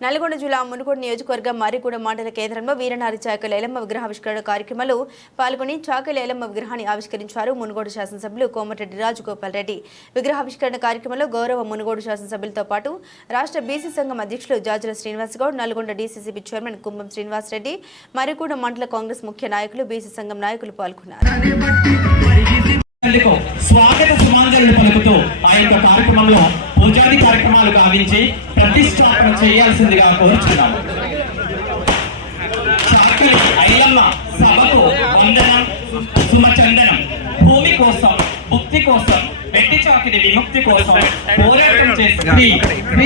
నల్గొండ జిల్లా మునుగోడు నియోజకవర్గం మారిగూడ మండల కేంద్రంలో వీరనారి చాక లేలమ్మ విగ్రహావిష్కరణ కార్యక్రమంలో పాల్గొని చాక లేలమ్మ విగ్రహాన్ని ఆవిష్కరించారు మునుగోడు శాసనసభ్యులు కోమటిరెడ్డి రాజగోపాల్ రెడ్డి. విగ్రహావిష్కరణ కార్యక్రమంలో గౌరవ మునుగోడు శాసనసభ్యులతో పాటు రాష్ట్ర బీసీ సంఘం అధ్యక్షులు జాజుల శ్రీనివాస్ గౌడ్ నల్గొండ డీసీసీబీ చైర్మన్ కుంభం శ్రీనివాస్ రెడ్డి మరిగూడ మండల కాంగ్రెస్ ముఖ్య నాయకులు బీసీ సంఘం నాయకులు పాల్గొన్నారు. తల్లికు స్వాగత సుమాంజలు పలుకుతూ ఆ యొక్క కార్యక్రమంలో పూజాది కార్యక్రమాలు గావించి ప్రతిష్టాపన చేయాల్సిందిగా కోరుచున్నాము. చాకలి ఐలమ్మ సభకు వందనం సుమచందనం భూమి కోసం భక్తి కోసం వెట్టి చాకిరి విముక్తి కోసం పోరాటం చేసి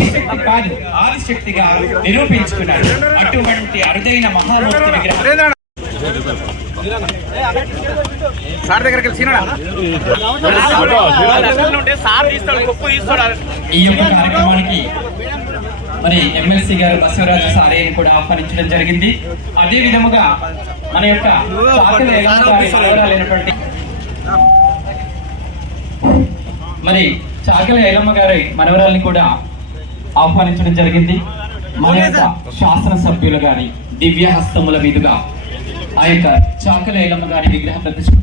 శక్తి కాదు ఆదిశక్తిగా నిరూపించుకున్నాడు అటువంటి అరుదైన మహామూర్తి విగ్రహం. సార్ దగ్గరికి ఈ యొక్క కార్యక్రమానికి మరి ఎమ్మెల్సీ గారు బసవరాజు అని కూడా ఆహ్వానించడం జరిగింది. అదే విధముగా మన యొక్క మరి చాకలి ఎల్లమ్మ గారి మనవరాల్ని కూడా ఆహ్వానించడం జరిగింది. మన యొక్క శాసనసభ్యులు గారి దివ్య హస్తముల మీదుగా ఆ యొక్క చాకలి ఎల్లమ్మ గారి విగ్రహ ప్రతిష్ఠ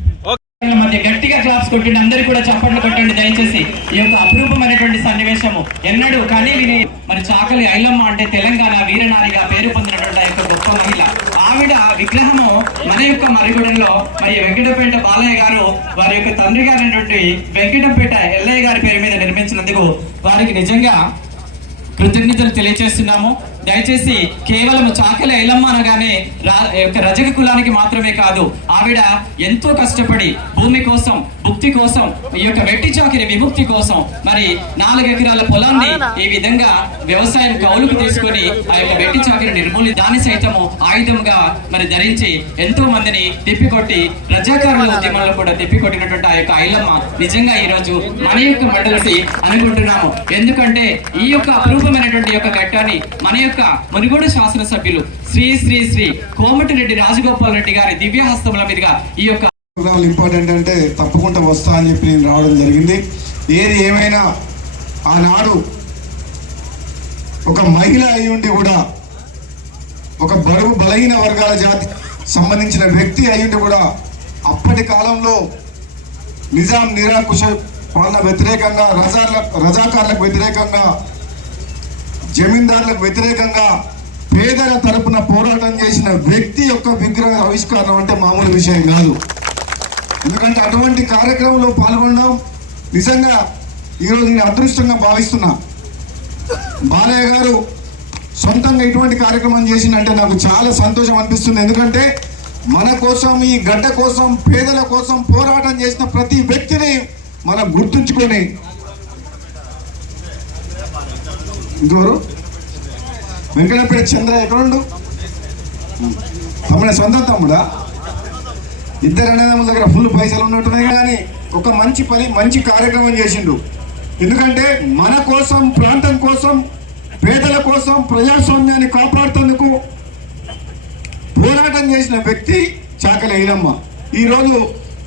మధ్య గట్టిగా క్లాప్స్ కొట్టండి. అందరు కూడా చప్పట్లు కొట్టండి దయచేసి. ఈ యొక్క అపురూపమైనటువంటి సన్నివేశము. ఎన్నడూ కానీ విని మరి చాకలి ఐలమ్మ అంటే తెలంగాణ వీరనారిగా పేరు పొందినటువంటి ఆ యొక్క గొప్ప మహిళ. ఆవిడ విగ్రహము మన యొక్క మరిగూడెంలో మరి వెంకటపేట బాలయ్య గారు వారి యొక్క తండ్రి గారైనటువంటి వెంకటపేట ఎల్లయ్య గారి పేరు మీద నిర్మించినందుకు వారికి నిజంగా కృతజ్ఞతలు తెలియజేస్తున్నాము దయచేసి కేవలం చాకల ఐలమ్మ అనగానే యొక్క రజక కులానికి మాత్రమే కాదు ఆవిడ ఎంతో కష్టపడి భూమి కోసం భుక్తి కోసం ఈ యొక్క వెట్టి చాకిరి విముక్తి కోసం మరి నాలుగు ఎకరాల పొలాన్ని ఈ విధంగా వ్యవసాయం కౌలుకు తీసుకొని ఆ యొక్క వెట్టి చాకిరి నిర్మూలి దాని సైతము ఆయుధంగా మరి ధరించి ఎంతో మందిని తిప్పికొట్టి రజాకారుల ఉద్యమంలో కూడా తిప్పికొట్టినటువంటి ఆ యొక్క ఐలమ్మ నిజంగా ఈ రోజు మన యొక్క మండలికి అనుకుంటున్నాము. ఎందుకంటే ఈ యొక్క అపురూపమైనటువంటి యొక్క ఘట్టాన్ని మన యొక్క మునిగోడు శాసనసభ్యులు శ్రీ శ్రీ శ్రీ కోమటిరెడ్డి రాజగోపాల్ రెడ్డి గారి దివ్య హస్తముల మీదుగా ఈ యొక్క ఇంపార్టెంట్ అంటే తప్పకుండా వస్తా అని చెప్పి నేను రావడం జరిగింది. ఏది ఏమైనా ఆనాడు ఒక మహిళ అయి ఉండి కూడా ఒక బరువు బలహీన వర్గాల జాతి సంబంధించిన వ్యక్తి అయి ఉండి కూడా అప్పటి కాలంలో నిజాం నిరాకుశ పాలన వ్యతిరేకంగా రజార్ల రజాకారులకు వ్యతిరేకంగా జమీందారులకు వ్యతిరేకంగా పేదల తరపున పోరాటం చేసిన వ్యక్తి యొక్క విగ్రహ ఆవిష్కరణ అంటే మామూలు విషయం కాదు. ఎందుకంటే అటువంటి కార్యక్రమంలో పాల్గొనడం నిజంగా ఈరోజు నేను అదృష్టంగా భావిస్తున్నా. బాలయ్య గారు సొంతంగా ఇటువంటి కార్యక్రమం చేసిందంటే నాకు చాలా సంతోషం అనిపిస్తుంది. ఎందుకంటే మన కోసం ఈ గడ్డ కోసం పేదల కోసం పోరాటం చేసిన ప్రతి వ్యక్తిని మనం గుర్తుంచుకొని ఇంకెవరు వెంకటపేట చంద్ర ఎక్కడుండు తమ్ముడే సొంత తమ్ముడా? ఇద్దరు అన్నదమ్ముల దగ్గర ఫుల్ పైసలు ఉన్నట్టున్నాయి కానీ ఒక మంచి పని మంచి కార్యక్రమం చేసిండు. ఎందుకంటే మన కోసం ప్రాంతం కోసం పేదల కోసం ప్రజాస్వామ్యాన్ని కాపాడుతందుకు పోరాటం చేసిన వ్యక్తి చాకలి ఐలమ్మ. ఈరోజు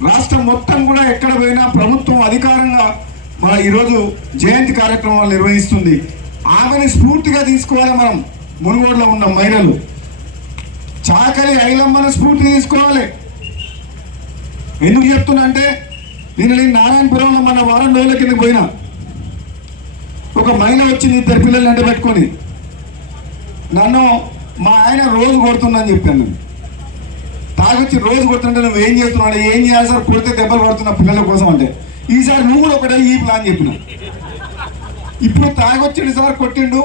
రాష్ట్రం మొత్తం కూడా ఎక్కడ పోయినా ప్రభుత్వం అధికారంగా మన ఈరోజు జయంతి కార్యక్రమాలు నిర్వహిస్తుంది. ఆమెని స్ఫూర్తిగా తీసుకోవాలి మనం. మునుగోడులో ఉన్న మహిళలు. చాకలి ఐలమ్మను స్ఫూర్తి తీసుకోవాలి. ఎందుకు చెప్తున్నా అంటే నేను నేను నారాయణపురంలో మన వారం రోజుల కింద పోయినా. ఒక మహిళ వచ్చింది ఇద్దరు పిల్లలు ఎండ పెట్టుకొని. నన్ను మా ఆయన రోజు కొడుతుందని చెప్పాను నేను. తాగొచ్చి రోజు కొడుతుంటే నువ్వు ఏం చేస్తున్నాడు ఏం చేయాలి సార్? కొడితే దెబ్బలు పడుతున్నా పిల్లల కోసం అంటే. ఈసారి నువ్వు కూడా ఒకటే ఈ ప్లాన్ చెప్పిన ఇప్పుడు తాగొచ్చిండు సార్ కొట్టిండు.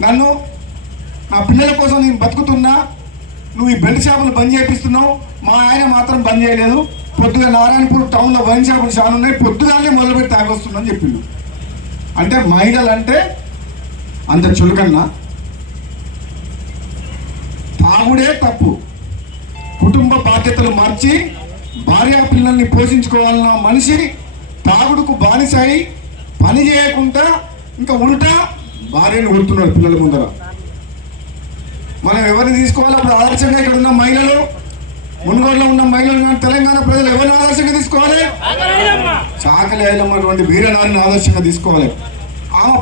నన్ను నా పిల్లల కోసం నేను బతుకుతున్నా. నువ్వు ఈ బెల్ట్ షాపులు బంద్ చేపిస్తున్నావు. మా ఆయన మాత్రం బంద్ చేయలేదు. పొద్దుగా నారాయణపూర్ టౌన్లో వైన్ షాపులు చాలా ఉన్నాయి. పొద్దుగానే మొదలుపెట్టి తాగొస్తుందని చెప్పిండు. అంటే మహిళలు అంటే అంత చులకన్నా. తాగుడే తప్పు. కుటుంబ బాధ్యతలు మార్చి భార్యా పిల్లల్ని పోషించుకోవాలన్న మనిషి తాగుడుకు బానిసాయి పని చేయకుండా ఇంకా ఉల్టా భార్యను కొడుతున్నాడు పిల్లల ముందర. మనం ఎవరిని తీసుకోవాలి? అప్పుడు ఆదర్శంగా ఇక్కడ ఉన్న మహిళలు మునుగోడులో ఉన్న మహిళలు కానీ తెలంగాణ ప్రజలు ఎవరిని ఆదర్శంగా తీసుకోవాలి? చాకలి అటువంటి వీరనారిని ఆదర్శంగా తీసుకోవాలి. ఆమె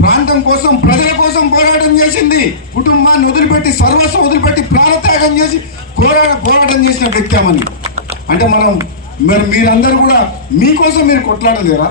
ప్రాంతం కోసం ప్రజల కోసం పోరాటం చేసింది. కుటుంబాన్ని వదిలిపెట్టి సర్వస్వం వదిలిపెట్టి ప్రాణత్యాగం చేసి పోరాట పోరాటం చేసిన వ్యక్తి అంటే మనం మరి మీరందరూ కూడా మీకోసం మీరు కొట్లాడలేరా?